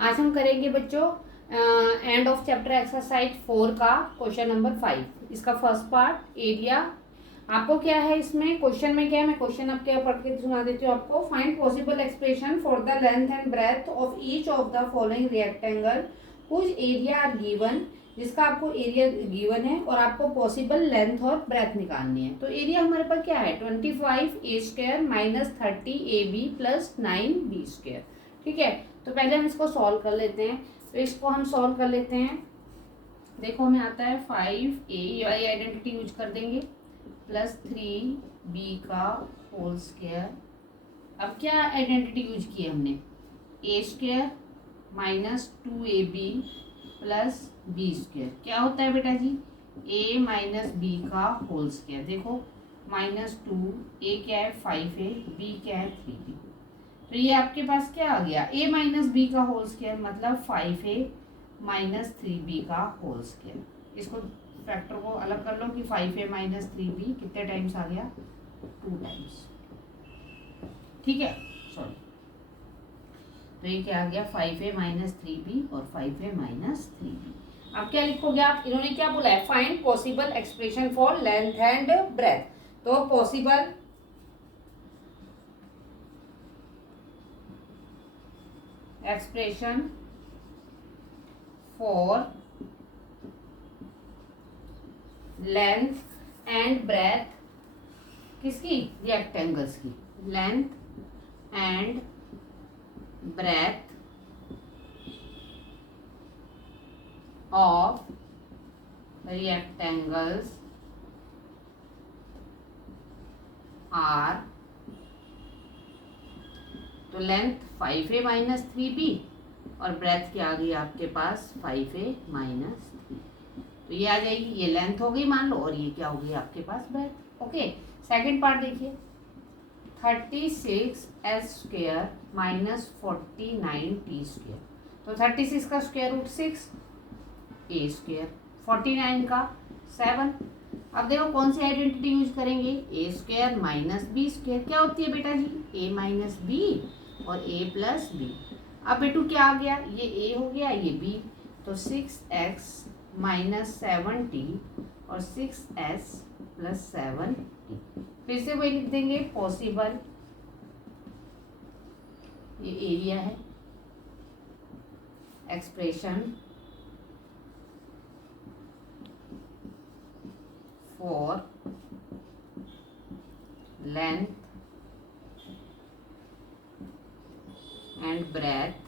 आज हम करेंगे बच्चों एंड ऑफ चैप्टर एक्सरसाइज 4 का क्वेश्चन नंबर 5। इसका फर्स्ट पार्ट एरिया। आपको क्या है इसमें, क्वेश्चन में क्या है, मैं क्वेश्चन अब क्या पढ़ के सुना देती हूँ आपको। Find possible expression for the length and breadth of each of the following rectangle कुछ एरिया आर गिवन, जिसका आपको एरिया गिवन है और आपको पॉसिबल लेंथ और ब्रेथ निकालनी है। तो एरिया हमारे पास क्या है, 25 a square minus 30 a b plus 9 b square. ठीक है, तो पहले हम इसको सॉल्व कर लेते हैं। तो इसको हम सॉल्व कर लेते हैं। देखो हमें आता है 5a, ये वाली आइडेंटिटी यूज कर देंगे, प्लस 3b का होल स्क्वायर। अब क्या आइडेंटिटी यूज की है हमने, a square minus 2ab plus b square. क्या होता है बेटा जी, a माइनस बी का होल स्क्वायर। देखो -2, a क्या है 5a, b क्या है 3b। तो ये आपके पास क्या आ गया, a माइनस बी का होल स्क्वायर मतलब 5a माइनस 3b का होल स्क्वायर। इसको फैक्टर को अलग कर लो कि 5a माइनस 3b कितने टाइम्स आ गया, 2 टाइम्स। ठीक है, सॉरी, तो ये क्या आ गया 5a माइनस 3b और 5a माइनस 3b। अब क्या लिखोगे आप, इन्होंने क्या बोला है, find possible expression for length and breadth. तो possible expression for length and breadth किसकी, रेक्टेंगल्स की। Length and breadth of rectangles are, तो लेंथ 5a माइनस 3b और ब्रेथ क्या आ गई आपके पास 5a माइनस 3। तो ये आ जाएगी, ये लेंथ हो गई मान लो, और ये क्या हो गई आपके पास ब्रेथ। ओके, सेकंड पार्ट देखिए, 36s square minus 49t square. तो 36 का स्क्वायर रूट 6, ए स्क्वायर, 49 का 7। अब देखो कौन सी आइडेंटिटी यूज करेंगे, ए स्क्वायर माइनस बी स्क्वायर। क्या होती है बेटा जी, ए माइनस बी और ए प्लस बी। अब बेटू क्या आ गया, ये ए हो गया ये बी, तो 6x माइनस 7t और 6s प्लस 7t। फिर से वही लिख देंगे, पॉसिबल, ये एरिया है, expression for length and breadth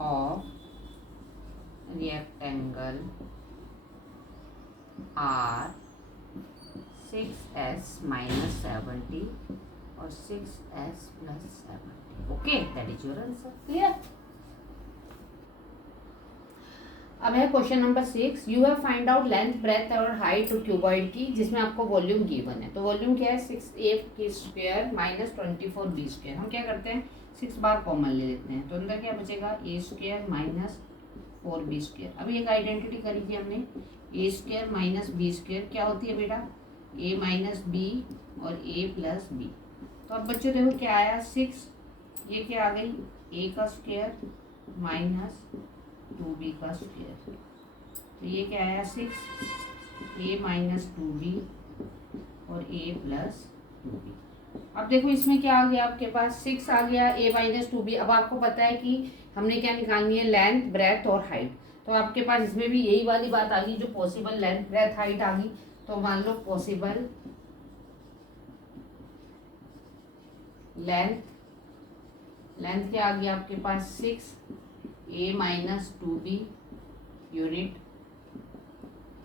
of rectangle are 6s minus 70 और 6s plus 70। Okay, that is your answer. Clear. अब है question number 6। You have find out length breadth और हाइट क्यूबॉइड की, जिसमें आपको वॉल्यूम गिवन है। तो वॉल्यूम क्या है, 6a की स्क्वायर माइनस 24b स्क्वायर। हम क्या करते हैं, 6 बार कॉमन ले लेते हैं, तो अंदर क्या बचेगा, a square minus 4b square. अभी एक आइडेंटिटी करी थी हमने, a square minus b square. क्या होती है बेटा, a माइनस बी और a प्लस बी। तो अब बच्चों देखो क्या आया, 6, ये क्या आ गई, a का स्क्वायर माइनस 2b का स्क्वायर। तो ये क्या आया, 6a माइनस 2b और a प्लस 2b। अब देखो इसमें क्या आ गया आपके पास, 6 आ गया, a माइनस 2b। अब आपको पता है कि हमने क्या निकालनी है, लेंथ ब्रेथ और हाइट। तो आपके पास इसमें भी यही वाली बात आ गई, जो पॉसिबल लेंथ ब्रेथ हाइट आ गई। तो मान लो पॉसिबल लेंथ, लेंथ क्या आ गया आपके पास, 6a माइनस 2b यूनिट,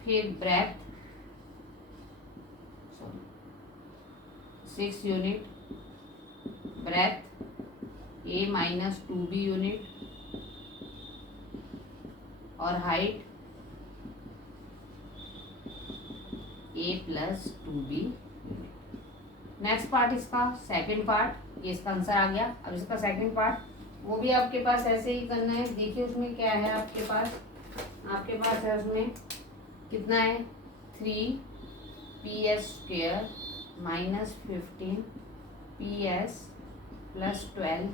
फिर breadth 6 unit, breadth a minus 2b unit और height a plus 2b unit. Next part इसका सेकंड पार्ट, ये इसका आंसर आ गया। अब इसका सेकंड पार्ट वो भी आपके पास ऐसे ही करना है। देखिए उसमें क्या है आपके पास है उसमें कितना है, 3 PS² minus 15 PS plus 12p।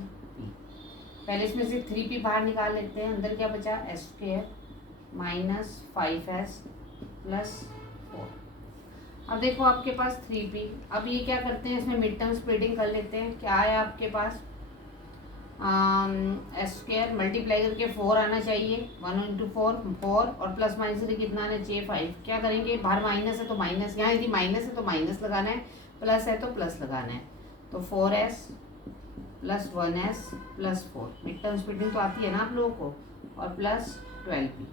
पहले इसमें से 3p बाहर निकाल लेते हैं, अंदर क्या बचा, S square minus 5s plus 4। अब देखो आपके पास 3p। अब ये क्या करते हैं, इसमें मिड टर्म स्प्लिटिंग कर लेते हैं। क्या है आपके पास, एस स्क्वायर मल्टीप्लाई करके 4 आना चाहिए, 1 इंटू 4 4, और प्लस माइनस से कितना आना चाहिए 5। क्या करेंगे, बाहर माइनस है तो माइनस, यहाँ यदि माइनस है तो माइनस लगाना है, प्लस है तो प्लस लगाना है। तो 4s plus 1s plus 4, mid term splitting तो आती है ना आप लोगों को, और प्लस 12p।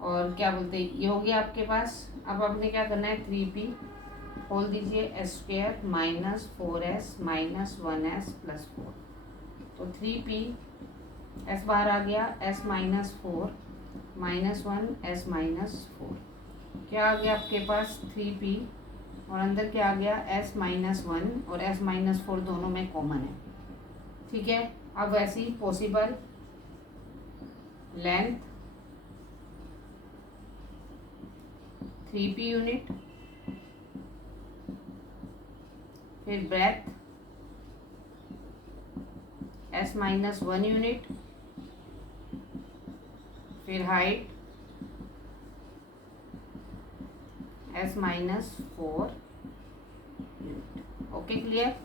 और क्या बोलते हैं, ये हो गया आपके पास। अब आपने क्या करना है, 3p खोल दीजिए, S square minus 4s minus 1s plus 4। तो 3p, एस बाहर आ गया, s minus 4 minus 1 s minus 4। क्या आ गया आपके पास, 3p, और अंदर क्या आ गया, s माइनस 1 और s माइनस 4 दोनों में कॉमन है। ठीक है, अब वैसी पॉसिबल लेंथ 3p यूनिट, फिर ब्रेथ s माइनस 1 यूनिट, फिर height s minus 4 unit. Okay, clear.